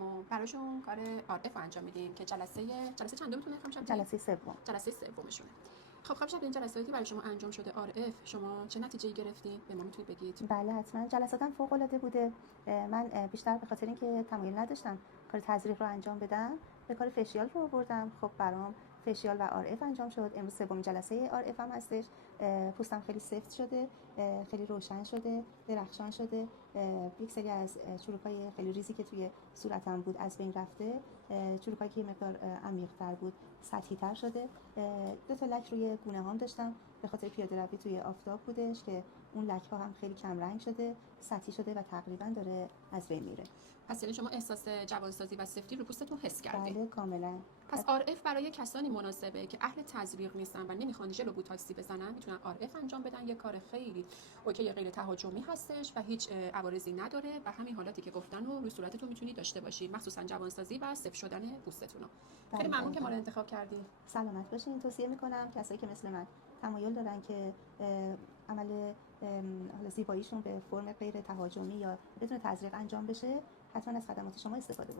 دوستمون براشون کار RF انجام میدیم که جلسه چندمتونه خانم شبی؟ جلسه سوم. جلسه سومشونه. خب خانم شبی، این جلساتی که برای شما انجام شده RF، شما چه نتیجه‌ای گرفتین؟ به ما میتونید بگید؟ بله حتما. جلساتم فوق‌العاده بوده. من بیشتر به خاطر اینکه تمایل نداشتم کار تزریق رو انجام بدم، به کار فشیال رو بردم. خب برام فشیال و RF انجام شد. امروز سومین جلسه RF هم هستش. پوستم خیلی سفت شده، خیلی روشن شده، درخشان شده. یک سری از چروکای خیلی ریزی که توی صورتم بود از بین رفته. چروکایی که مقدار عمیق‌تر بود سطحی‌تر شده. 2 تا لک روی گونه‌هام داشتم به خاطر پیاده‌روی توی آفتاب بودش که اون لک‌ها هم خیلی کم رنگ شده، سطحی شده و تقریبا داره از بین میره. پس یعنی شما احساس جوانسازی و سفتی رو پوستتون حس کردین؟ بله کاملا. پس RF برای کسانی مناسبه که اهل تزریق نیستن و نمیخوان ژل و بوتاکسی بزنن، میتونن RF انجام بدن. یه کار خیلی اوکی، غیر تهاجمی هستش و هیچ عوارضی نداره و همین حالاتی که گفتن رو روی صورتتون میتونید داشته باشید، مخصوصا جوانسازی و سفت شدن پوستتون. خیلی ممنون که ما رو انتخاب کردید. سلامت باشین. توصیه میکنم کسایی که مثل من تمایل دارن که عمل زیباییشون به فرم غیر تهاجمی یا بدون تزریق انجام بشه، حتما از خدمات شما استفاده بکنن.